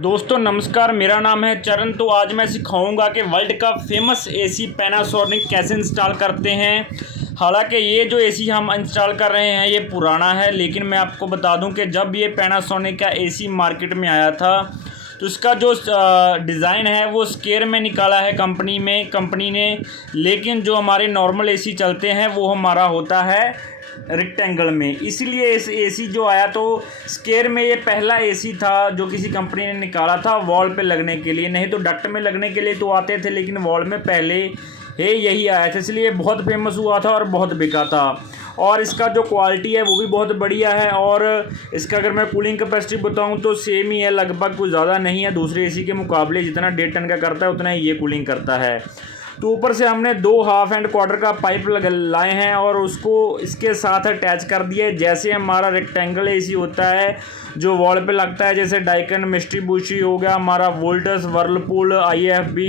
दोस्तों नमस्कार, मेरा नाम है चरण। तो आज मैं सिखाऊंगा कि वर्ल्ड का फेमस एसी पैनासोनिक कैसे इंस्टॉल करते हैं। हालांकि ये जो एसी हम इंस्टॉल कर रहे हैं ये पुराना है, लेकिन मैं आपको बता दूं कि जब ये पैनासोनिक का एसी मार्केट में आया था तो इसका जो डिज़ाइन है वो स्क्वायर में निकाला है कंपनी ने, लेकिन जो हमारे नॉर्मल एसी चलते हैं वो हमारा होता है रेक्टेंगल में। इसीलिए इस एसी जो आया तो स्क्वायर में ये पहला एसी था जो किसी कंपनी ने निकाला था वॉल पे लगने के लिए। नहीं तो डक्ट में लगने के लिए तो आते थे, लेकिन वॉल में पहले ही यही आया था, इसलिए बहुत फेमस हुआ था और बहुत बिका था। और इसका जो क्वालिटी है वो भी बहुत बढ़िया है। और इसका अगर मैं कूलिंग कैपेसिटी बताऊं तो सेम ही है, लगभग कुछ ज़्यादा नहीं है। दूसरे एसी के मुकाबले जितना 1.5 टन का करता है उतना ही ये कूलिंग करता है। तो ऊपर से हमने 2 हाफ एंड क्वार्टर का पाइप लाए हैं और उसको इसके साथ अटैच कर दिया है। जैसे हमारा रेक्टेंगल एसी होता है जो वॉल पे लगता है, जैसे डाइकन, मित्सुबिशी हो गया, हमारा वोल्टस, वर्लपूल, IFB,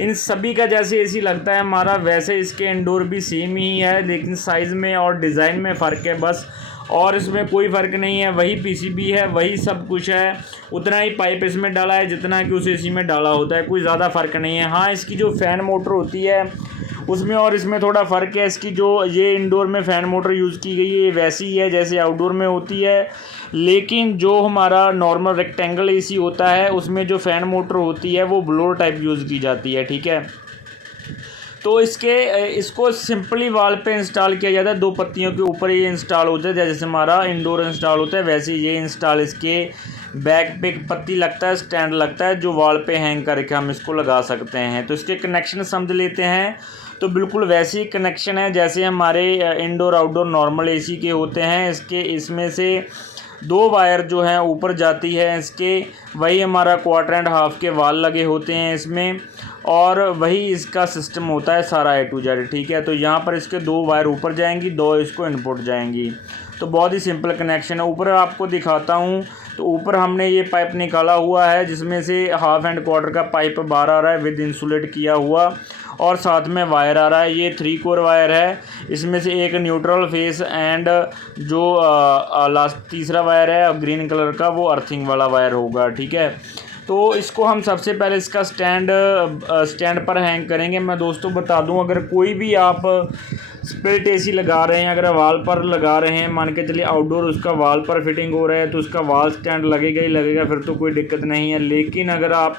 इन सभी का जैसे एसी लगता है हमारा, वैसे इसके इंडोर भी सेम ही है, लेकिन साइज़ में और डिज़ाइन में फ़र्क है बस। और इसमें कोई फ़र्क नहीं है, वही PCB है, वही सब कुछ है। उतना ही पाइप इसमें डाला है जितना कि उस एसी में डाला होता है, कोई ज़्यादा फ़र्क नहीं है। हाँ, इसकी जो फ़ैन मोटर होती है उसमें और इसमें थोड़ा फ़र्क है। इसकी जो ये इंडोर में फ़ैन मोटर यूज़ की गई है वैसी ही है जैसे आउटडोर में होती है, लेकिन जो हमारा नॉर्मल रेक्टेंगल एसी होता है उसमें जो फ़ैन मोटर होती है वो ब्लोअर टाइप यूज़ की जाती है। ठीक है, तो इसको सिंपली वॉल पे इंस्टॉल किया जाता है। 2 पत्तियों के ऊपर ये इंस्टॉल होता है, जैसे हमारा इंडोर इंस्टॉल होता है वैसे ये इंस्टॉल इसके बैक पे एक पत्ती लगता है, स्टैंड लगता है जो वॉल पे हैंग करके हम इसको लगा सकते हैं। तो इसके कनेक्शन समझ लेते हैं। तो बिल्कुल वैसे ही कनेक्शन है जैसे हमारे इंडोर आउटडोर नॉर्मल एसी के होते हैं। इसमें से 2 वायर जो हैं ऊपर जाती है इसके, वही हमारा क्वार्टर एंड हाफ के वाल लगे होते हैं इसमें, और वही इसका सिस्टम होता है सारा A to Z। ठीक है, तो यहाँ पर इसके 2 वायर ऊपर जाएंगी, 2 इसको इनपुट जाएंगी। तो बहुत ही सिंपल कनेक्शन है। ऊपर आपको दिखाता हूँ, तो ऊपर हमने ये पाइप निकाला हुआ है जिसमें से हाफ एंड क्वार्टर का पाइप बाहर आ रहा है विद इंसुलेट किया हुआ, और साथ में वायर आ रहा है। ये 3 कोर वायर है, इसमें से एक न्यूट्रल फेस एंड जो लास्ट तीसरा वायर है ग्रीन कलर का वो अर्थिंग वाला वायर होगा। ठीक है, तो इसको हम सबसे पहले इसका स्टैंड पर हैंग करेंगे। मैं दोस्तों बता दूं, अगर कोई भी आप स्प्लिट एसी लगा रहे हैं, अगर वॉल पर लगा रहे हैं, मान के चलिए आउटडोर उसका वॉल पर फिटिंग हो रहा है तो उसका वॉल स्टैंड लगेगा ही लगेगा, फिर तो कोई दिक्कत नहीं है। लेकिन अगर आप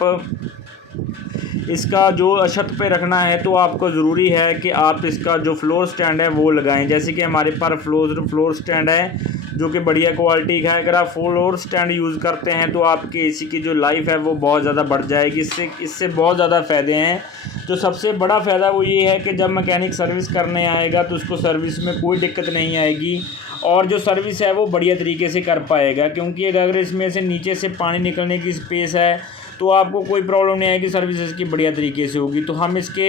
इसका जो छत पे रखना है तो आपको ज़रूरी है कि आप इसका जो फ्लोर स्टैंड है वो लगाएं। जैसे कि हमारे पास फ्लोर स्टैंड है जो कि बढ़िया क्वालिटी का है। अगर आप फ्लोर स्टैंड यूज़ करते हैं तो आपके एसी की जो लाइफ है वो बहुत ज़्यादा बढ़ जाएगी। इससे बहुत ज़्यादा फ़ायदे हैं। जो सबसे बड़ा फ़ायदा वो ये है कि जब मैकेनिक सर्विस करने आएगा तो उसको सर्विस में कोई दिक्कत नहीं आएगी, और जो सर्विस है वो बढ़िया तरीके से कर पाएगा, क्योंकि अगर इसमें से नीचे से पानी निकलने की स्पेस है तो आपको कोई प्रॉब्लम नहीं आएगी, सर्विस इसकी बढ़िया तरीके से होगी। तो हम इसके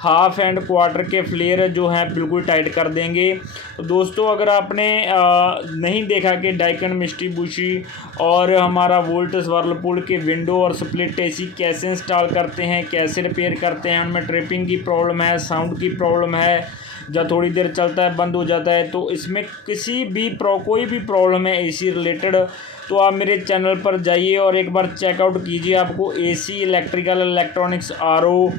हाफ एंड क्वार्टर के फ्लेयर जो हैं बिल्कुल टाइट कर देंगे। तो दोस्तों अगर आपने नहीं देखा कि डाइकन, मित्सुबिशी और हमारा वोल्टस, वर्लपूल के विंडो और स्प्लिट एसी कैसे इंस्टॉल करते हैं, कैसे रिपेयर करते हैं, उनमें ट्रिपिंग की प्रॉब्लम है, साउंड की प्रॉब्लम है, जब थोड़ी देर चलता है बंद हो जाता है, तो इसमें कोई भी प्रॉब्लम है एसी रिलेटेड तो आप मेरे चैनल पर जाइए और एक बार चेकआउट कीजिए। आपको एसी, इलेक्ट्रिकल, इलेक्ट्रॉनिक्स, RO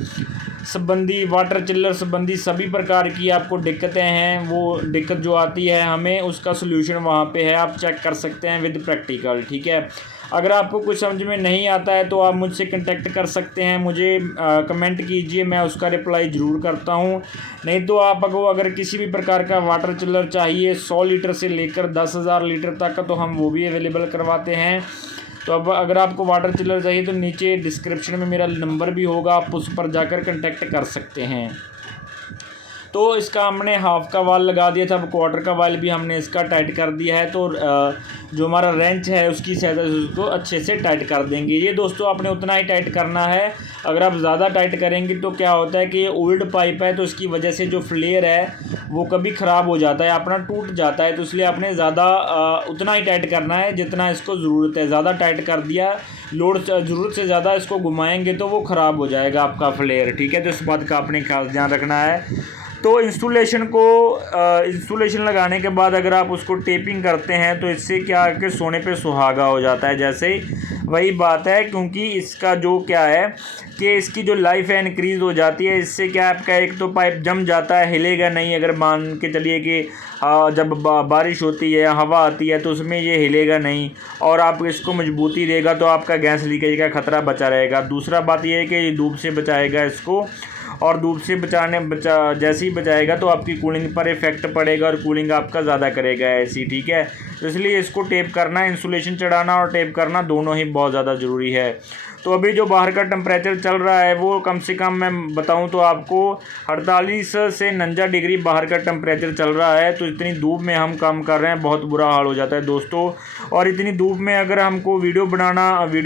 संबंधी, वाटर चिल्लर संबंधी सभी प्रकार की आपको दिक्कतें हैं, वो दिक्कत जो आती है हमें उसका सलूशन वहाँ पे है, आप चेक कर सकते हैं विद प्रैक्टिकल। ठीक है, अगर आपको कुछ समझ में नहीं आता है तो आप मुझसे कांटेक्ट कर सकते हैं, मुझे कमेंट कीजिए, मैं उसका रिप्लाई ज़रूर करता हूं। नहीं तो आपको अगर किसी भी प्रकार का वाटर चिल्लर चाहिए 100 लीटर से लेकर 10,000 लीटर तक, तो हम वो भी अवेलेबल करवाते हैं। तो अब अगर आपको वाटर चिल्लर चाहिए तो नीचे डिस्क्रिप्शन में मेरा नंबर भी होगा, आप उस पर जाकर कांटेक्ट कर सकते हैं। तो इसका हमने हाफ का वाल लगा दिया था, अब क्वार्टर का वाल भी हमने इसका टाइट कर दिया है। तो जो हमारा रेंच है उसकी सहायता से उसको अच्छे से टाइट कर देंगे। ये दोस्तों आपने उतना ही टाइट करना है, अगर आप ज़्यादा टाइट करेंगे तो क्या होता है कि ये ओल्ड पाइप है तो इसकी वजह से जो फ्लेयर है वो कभी ख़राब हो जाता है, अपना टूट जाता है। तो इसलिए आपने ज़्यादा उतना ही टाइट करना है जितना इसको ज़रूरत है। ज़्यादा टाइट कर दिया, ज़रूरत से ज़्यादा इसको घुमाएंगे तो वो ख़राब हो जाएगा आपका फ्लेयर। ठीक है, तो इस बात का आपने खास ध्यान रखना है। तो इंस्टॉलेशन लगाने के बाद अगर आप उसको टेपिंग करते हैं तो इससे क्या है कि सोने पे सुहागा हो जाता है। जैसे वही बात है, क्योंकि इसका जो क्या है कि इसकी जो लाइफ है इंक्रीज़ हो जाती है। इससे क्या है, आपका एक तो पाइप जम जाता है, हिलेगा नहीं। अगर मान के चलिए कि जब बारिश होती है, हवा आती है, तो उसमें ये हिलेगा नहीं और आप इसको मजबूती देगा तो आपका गैस लीकेज का ख़तरा बचा रहेगा। दूसरा बात ये है कि ये धूप से बचाएगा इसको, और धूप से जैसे ही बचाएगा तो आपकी कूलिंग पर इफ़ेक्ट पड़ेगा और कूलिंग आपका ज़्यादा करेगा एसी, ठीक है। तो इसलिए इसको टेप करना, इंसुलेशन चढ़ाना और टेप करना दोनों ही बहुत ज़्यादा ज़रूरी है। तो अभी जो बाहर का टेम्परेचर चल रहा है वो कम से कम मैं बताऊं तो आपको 48 से 49 डिग्री बाहर का टेम्परेचर चल रहा है। तो इतनी धूप में हम काम कर रहे हैं, बहुत बुरा हाल हो जाता है दोस्तों। और इतनी धूप में अगर हमको वीडियो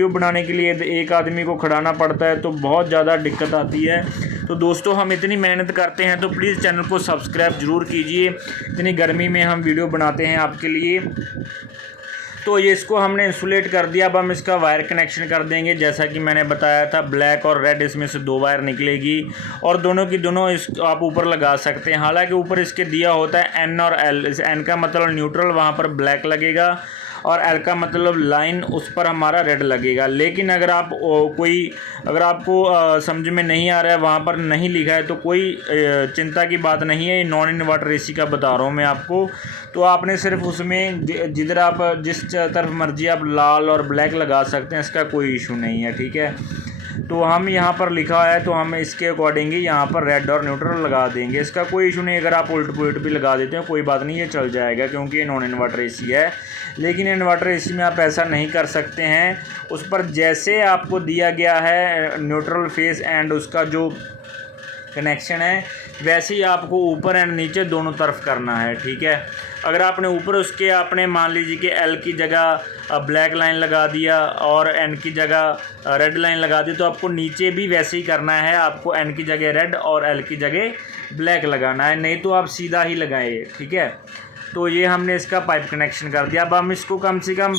बनाने के लिए एक आदमी को खड़ाना पड़ता है तो बहुत ज़्यादा दिक्कत आती है। तो दोस्तों हम इतनी मेहनत करते हैं तो प्लीज़ चैनल को सब्सक्राइब ज़रूर कीजिए। इतनी गर्मी में हम वीडियो बनाते हैं आपके लिए। तो ये इसको हमने इंसुलेट कर दिया। अब हम इसका वायर कनेक्शन कर देंगे। जैसा कि मैंने बताया था, ब्लैक और रेड इसमें से 2 वायर निकलेगी और दोनों की दोनों इस आप ऊपर लगा सकते हैं। हालांकि ऊपर इसके दिया होता है एन और एल। इस एन का मतलब न्यूट्रल, वहाँ पर ब्लैक लगेगा, और एल का मतलब लाइन, उस पर हमारा रेड लगेगा। लेकिन अगर आपको समझ में नहीं आ रहा है, वहाँ पर नहीं लिखा है, तो कोई चिंता की बात नहीं है। ये नॉन इन्वर्टर एसी का बता रहा हूँ मैं आपको। तो आपने सिर्फ उसमें जिधर आप जिस तरफ मर्जी आप लाल और ब्लैक लगा सकते हैं, इसका कोई इशू नहीं है, ठीक है। तो हम यहाँ पर लिखा है तो हम इसके अकॉर्डिंग ही यहाँ पर रेड और न्यूट्रल लगा देंगे। इसका कोई इशू नहीं। अगर आप उल्ट पुलट भी लगा देते हैं कोई बात नहीं, ये चल जाएगा, क्योंकि ये नॉन इन्वर्टर एसी है। लेकिन इन्वर्टर एसी में आप ऐसा नहीं कर सकते हैं। उस पर जैसे आपको दिया गया है न्यूट्रल फेस एंड उसका जो कनेक्शन है, वैसे ही आपको ऊपर एंड नीचे दोनों तरफ करना है, ठीक है। अगर आपने ऊपर उसके आपने मान लीजिए कि एल की जगह ब्लैक लाइन लगा दिया और एन की जगह रेड लाइन लगा दी, तो आपको नीचे भी वैसे ही करना है। आपको एन की जगह रेड और एल की जगह ब्लैक लगाना है, नहीं तो आप सीधा ही लगाइए, ठीक है। तो ये हमने इसका पाइप कनेक्शन कर दिया। अब हम इसको कम से कम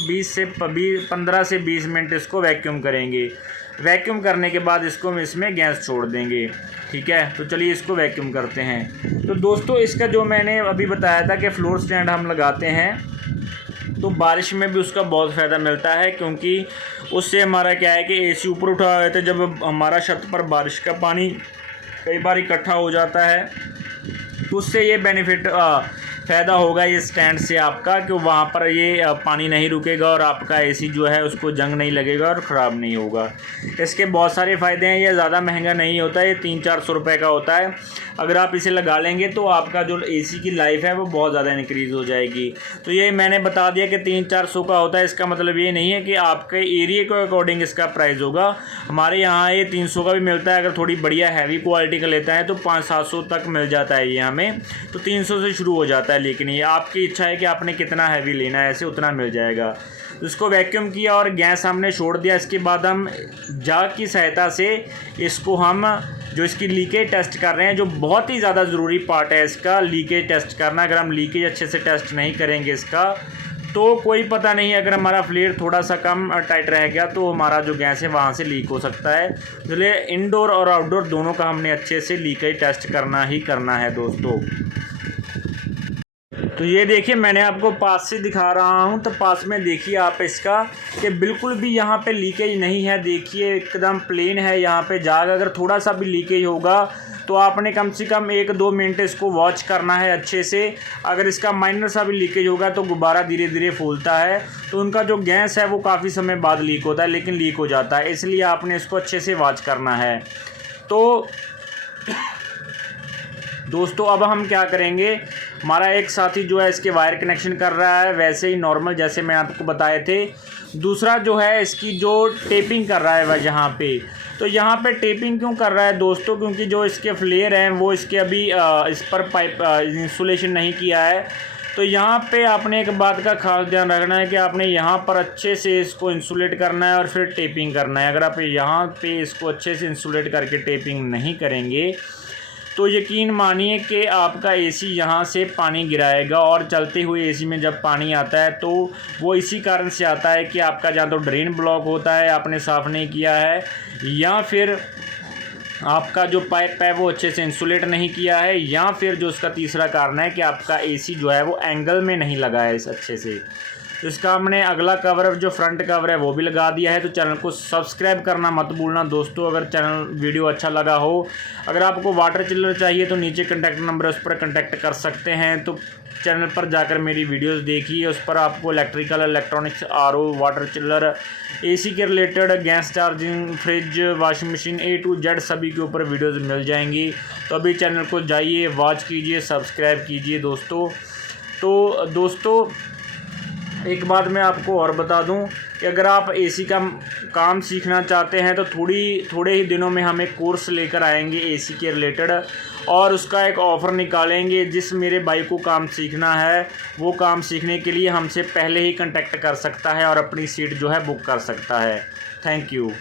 15 से 20 मिनट इसको वैक्यूम करेंगे। वैक्यूम करने के बाद इसको हम इसमें गैस छोड़ देंगे, ठीक है। तो चलिए इसको वैक्यूम करते हैं। तो दोस्तों इसका जो मैंने अभी बताया था कि फ्लोर स्टैंड हम लगाते हैं, तो बारिश में भी उसका बहुत फ़ायदा मिलता है, क्योंकि उससे हमारा क्या है कि एसी ऊपर उठा हुआ है, तो जब हमारा छत पर बारिश का पानी कई बार इकट्ठा हो जाता है, तो उससे ये बेनिफिट फ़ायदा होगा ये स्टैंड से आपका, कि वहाँ पर ये पानी नहीं रुकेगा और आपका एसी जो है उसको जंग नहीं लगेगा और ख़राब नहीं होगा। इसके बहुत सारे फ़ायदे हैं। ये ज़्यादा महंगा नहीं होता है, ये 300-400 रुपये का होता है। अगर आप इसे लगा लेंगे तो आपका जो एसी की लाइफ है वो बहुत ज़्यादा इंक्रीज़ हो जाएगी। तो ये मैंने बता दिया कि 300-400 का होता है। इसका मतलब ये नहीं है कि आपके एरिया के अकॉर्डिंग इसका प्राइस होगा। हमारे यहाँ ये 300 का भी मिलता है। अगर थोड़ी बढ़िया हैवी क्वालिटी का लेता है तो 500-700 तक मिल जाता है ये हमें। तो 300 से शुरू हो जाता है, लेकिन ये आपकी इच्छा है कि आपने कितना हैवी लेना है, ऐसे उतना मिल जाएगा। इसको वैक्यूम किया और गैस हमने छोड़ दिया। इसके बाद हम जाग की सहायता से इसको हम जो इसकी लीकेज टेस्ट कर रहे हैं, जो बहुत ही ज़्यादा ज़रूरी पार्ट है इसका, लीकेज टेस्ट करना। अगर हम लीकेज अच्छे से टेस्ट नहीं करेंगे इसका, तो कोई पता नहीं, अगर हमारा फ्लेयर थोड़ा सा कम टाइट रह गया तो हमारा जो गैस है वहाँ से लीक हो सकता है। इसलिए इंडोर और आउटडोर दोनों का हमने अच्छे से लीकेज टेस्ट करना ही करना है दोस्तों। तो ये देखिए मैंने आपको पास से दिखा रहा हूँ, तो पास में देखिए आप इसका कि बिल्कुल भी यहाँ पे लीकेज नहीं है। देखिए एकदम प्लेन है यहाँ पे जाग। अगर थोड़ा सा भी लीकेज होगा तो आपने कम से कम 1-2 मिनट इसको वॉच करना है अच्छे से। अगर इसका माइनर सा भी लीकेज होगा तो गुब्बारा धीरे धीरे फूलता है, तो उनका जो गैस है वो काफ़ी समय बाद लीक होता है, लेकिन लीक हो जाता है। इसलिए आपने इसको अच्छे से वॉच करना है। तो दोस्तों अब हम क्या करेंगे, हमारा एक साथी जो है इसके वायर कनेक्शन कर रहा है वैसे ही नॉर्मल जैसे मैं आपको बताए थे। दूसरा जो है इसकी जो टेपिंग कर रहा है वह यहाँ पे। तो यहाँ पे टेपिंग क्यों कर रहा है दोस्तों, क्योंकि जो इसके फ्लेयर हैं वो इसके अभी इस पर पाइप इंसुलेशन नहीं किया है। तो यहाँ पे आपने एक बात का खास ध्यान रखना है कि आपने यहाँ पर अच्छे से इसको इंसुलेट करना है और फिर टेपिंग करना है। अगर आप यहाँ पे इसको अच्छे से इंसुलेट करके टेपिंग नहीं करेंगे तो यकीन मानिए कि आपका एसी यहाँ से पानी गिराएगा। और चलते हुए एसी में जब पानी आता है तो वो इसी कारण से आता है कि आपका या तो ड्रेन ब्लॉक होता है, आपने साफ़ नहीं किया है, या फिर आपका जो पाइप है वो अच्छे से इंसुलेट नहीं किया है, या फिर जो उसका तीसरा कारण है कि आपका एसी जो है वो एंगल में नहीं लगा है इस अच्छे से। तो इसका हमने अगला कवर जो फ्रंट कवर है वो भी लगा दिया है। तो चैनल को सब्सक्राइब करना मत भूलना दोस्तों, अगर चैनल वीडियो अच्छा लगा हो। अगर आपको वाटर चिल्लर चाहिए तो नीचे कॉन्टैक्ट नंबर है, उस पर कॉन्टैक्ट कर सकते हैं। तो चैनल पर जाकर मेरी वीडियोस देखिए, उस पर आपको इलेक्ट्रिकल, इलेक्ट्रॉनिक्स, आरओ, वाटर चिल्लर, एसी के related, gas charging, fridge, washing machine A to Z सभी के ऊपर वीडियोस मिल जाएंगी। तो अभी चैनल को जाइए, वॉच कीजिए, सब्सक्राइब कीजिए दोस्तों। तो दोस्तों एक बात मैं आपको और बता दूं कि अगर आप एसी का काम सीखना चाहते हैं तो थोड़े ही दिनों में हम एक कोर्स लेकर आएंगे एसी के रिलेटेड, और उसका एक ऑफ़र निकालेंगे। जिस मेरे भाई को काम सीखना है वो काम सीखने के लिए हमसे पहले ही कांटेक्ट कर सकता है और अपनी सीट जो है बुक कर सकता है। Thank you.